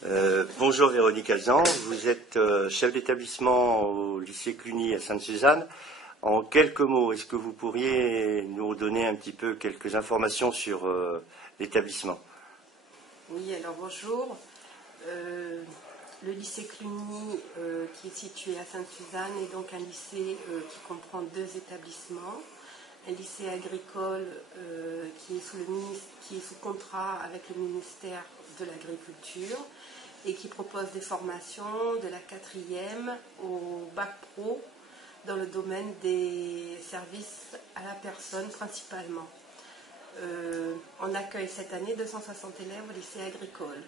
Bonjour Véronique Alzan, vous êtes chef d'établissement au lycée Cluny à Sainte-Suzanne. En quelques mots, est-ce que vous pourriez nous donner un petit peu quelques informations sur l'établissement? Oui, alors bonjour. Le lycée Cluny, qui est situé à Sainte-Suzanne, est donc un lycée qui comprend deux établissements. Un lycée agricole qui est sous contrat avec le ministère de l'Agriculture et qui propose des formations de la 4e au bac pro dans le domaine des services à la personne principalement. On accueille cette année 260 élèves au lycée agricole.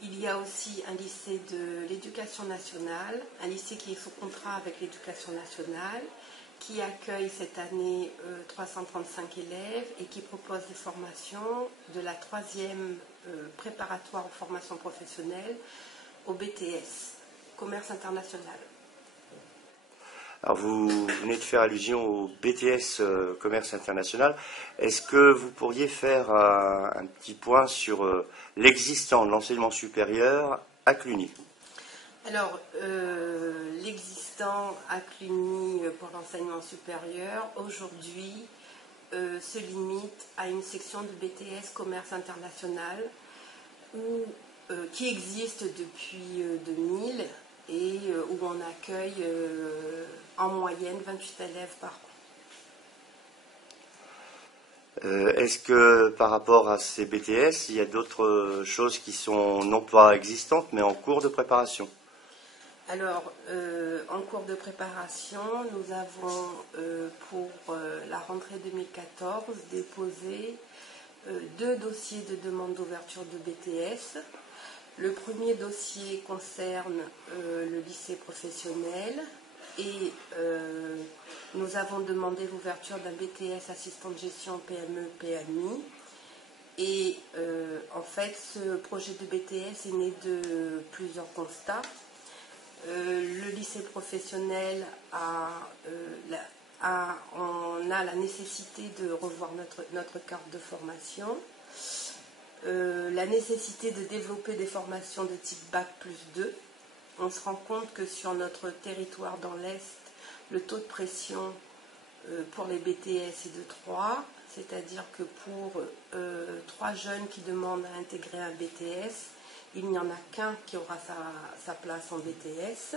Il y a aussi un lycée de l'éducation nationale, un lycée qui est sous contrat avec l'éducation nationale, qui accueille cette année 335 élèves et qui propose des formations de la 3e préparatoire aux formations professionnelles au BTS, commerce international. Alors vous venez de faire allusion au BTS commerce international. Est-ce que vous pourriez faire un petit point sur l'existant de l'enseignement supérieur à Cluny? Alors, l'existant à Cluny pour l'enseignement supérieur, aujourd'hui, se limite à une section de BTS commerce international qui existe depuis 2000 et où on accueille en moyenne 28 élèves par an. Est-ce que par rapport à ces BTS, il y a d'autres choses qui sont non pas existantes mais en cours de préparation? Alors, en cours de préparation, nous avons pour la rentrée 2014 déposé 2 dossiers de demande d'ouverture de BTS. Le premier dossier concerne le lycée professionnel et nous avons demandé l'ouverture d'un BTS assistant de gestion PME-PMI. Et en fait, ce projet de BTS est né de plusieurs constats. Le lycée professionnel on a la nécessité de revoir notre carte de formation, la nécessité de développer des formations de type Bac+2. On se rend compte que sur notre territoire dans l'Est, le taux de pression pour les BTS est de 3, c'est-à-dire que pour 3 jeunes qui demandent à intégrer un BTS, il n'y en a qu'un qui aura sa place en BTS.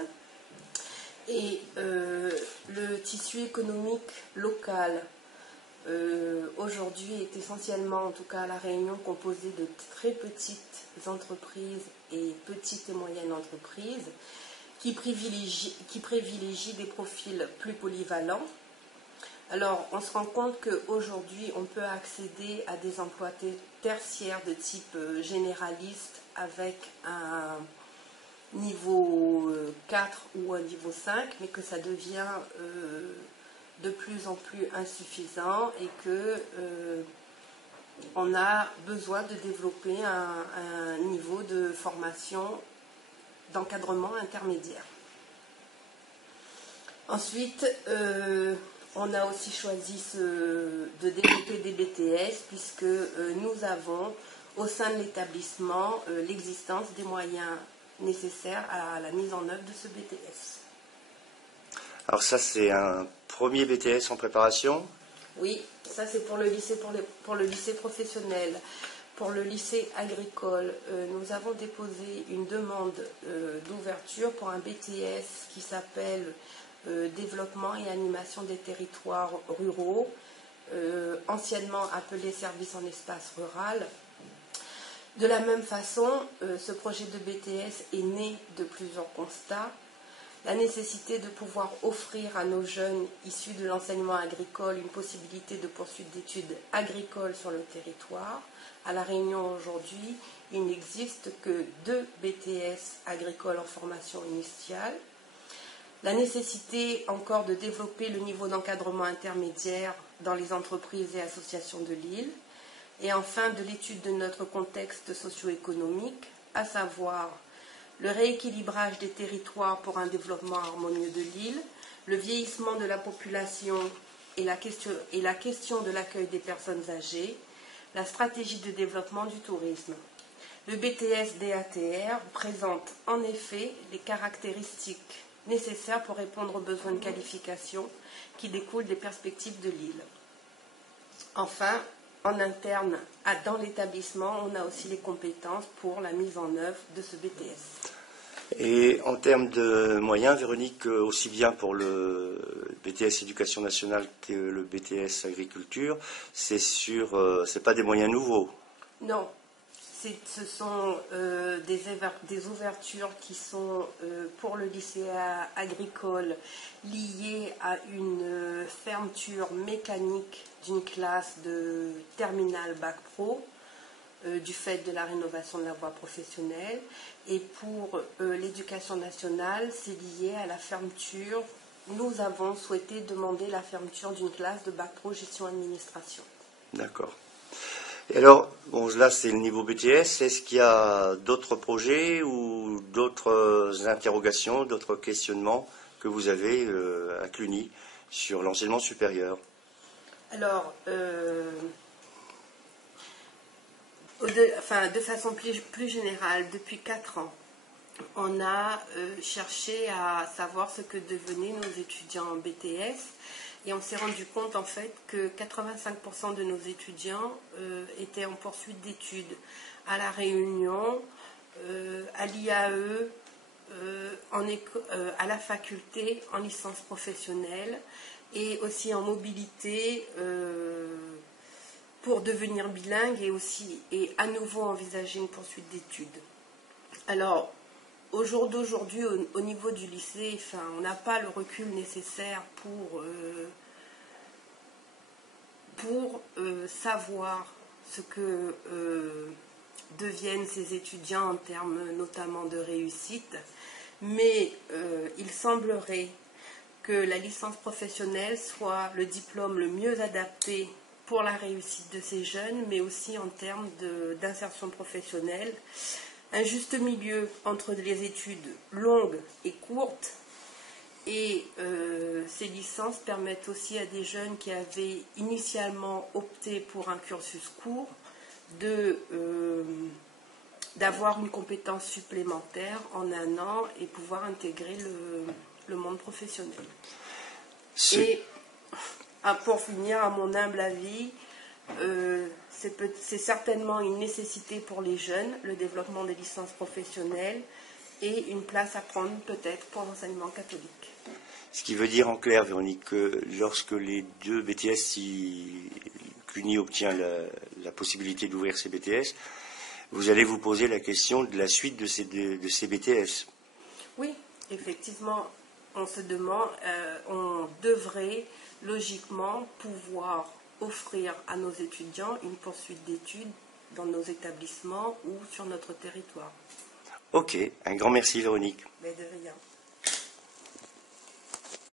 Et le tissu économique local aujourd'hui est essentiellement, en tout cas à La Réunion, composé de très petites entreprises et petites et moyennes entreprises qui privilégient des profils plus polyvalents. Alors, on se rend compte qu'aujourd'hui, on peut accéder à des emplois tertiaires de type généraliste avec un niveau 4 ou un niveau 5, mais que ça devient de plus en plus insuffisant et que on a besoin de développer un niveau de formation d'encadrement intermédiaire. Ensuite, on a aussi choisi de développer des BTS puisque nous avons au sein de l'établissement l'existence des moyens nécessaires à la mise en œuvre de ce BTS. Alors ça, c'est un premier BTS en préparation? Oui, ça c'est pour le lycée professionnel. Pour le lycée agricole, nous avons déposé une demande d'ouverture pour un BTS qui s'appelle Développement et animation des territoires ruraux, anciennement appelé Service en espace rural. De la même façon, ce projet de BTS est né de plusieurs constats. La nécessité de pouvoir offrir à nos jeunes issus de l'enseignement agricole une possibilité de poursuite d'études agricoles sur le territoire. À La Réunion aujourd'hui, il n'existe que 2 BTS agricoles en formation initiale. La nécessité encore de développer le niveau d'encadrement intermédiaire dans les entreprises et associations de l'île. Et enfin, de l'étude de notre contexte socio-économique, à savoir le rééquilibrage des territoires pour un développement harmonieux de l'île, le vieillissement de la population et la question de l'accueil des personnes âgées, la stratégie de développement du tourisme. Le BTS DATR présente en effet les caractéristiques nécessaires pour répondre aux besoins de qualification qui découlent des perspectives de l'île. Enfin, en interne, dans l'établissement, on a aussi les compétences pour la mise en œuvre de ce BTS. Et en termes de moyens, Véronique, aussi bien pour le BTS Éducation nationale que le BTS Agriculture, c'est pas des moyens nouveaux. Non, ce sont des ouvertures qui sont pour le lycée agricole liées à une fermeture mécanique d'une classe de terminale bac pro du fait de la rénovation de la voie professionnelle. Et pour l'éducation nationale, c'est lié à la fermeture. Nous avons souhaité demander la fermeture d'une classe de bac pro gestion administration. D'accord. Et alors, bon, là c'est le niveau BTS, est-ce qu'il y a d'autres projets ou d'autres interrogations, d'autres questionnements que vous avez à Cluny sur l'enseignement supérieur? Alors, de façon plus générale, depuis 4 ans, on a cherché à savoir ce que devenaient nos étudiants en BTS et on s'est rendu compte en fait que 85% de nos étudiants étaient en poursuite d'études à La Réunion, à l'IAE, à la faculté, en licence professionnelle et aussi en mobilité pour devenir bilingue et à nouveau envisager une poursuite d'études. Alors, au jour d'aujourd'hui, au niveau du lycée, on n'a pas le recul nécessaire pour savoir ce que deviennent ces étudiants en termes notamment de réussite, mais il semblerait que la licence professionnelle soit le diplôme le mieux adapté pour la réussite de ces jeunes, mais aussi en termes d'insertion professionnelle. Un juste milieu entre les études longues et courtes, et ces licences permettent aussi à des jeunes qui avaient initialement opté pour un cursus court d'avoir une compétence supplémentaire en 1 an et pouvoir intégrer le monde professionnel. Et pour finir, à mon humble avis, c'est certainement une nécessité pour les jeunes, le développement des licences professionnelles et une place à prendre peut-être pour l'enseignement catholique. Ce qui veut dire en clair, Véronique, que lorsque les 2 BTS, si Cluny obtient la possibilité d'ouvrir ces BTS, vous allez vous poser la question de la suite de ces BTS. Oui, effectivement, on se demande, on devrait logiquement pouvoir offrir à nos étudiants une poursuite d'études dans nos établissements ou sur notre territoire. Ok, un grand merci Véronique. Mais de rien.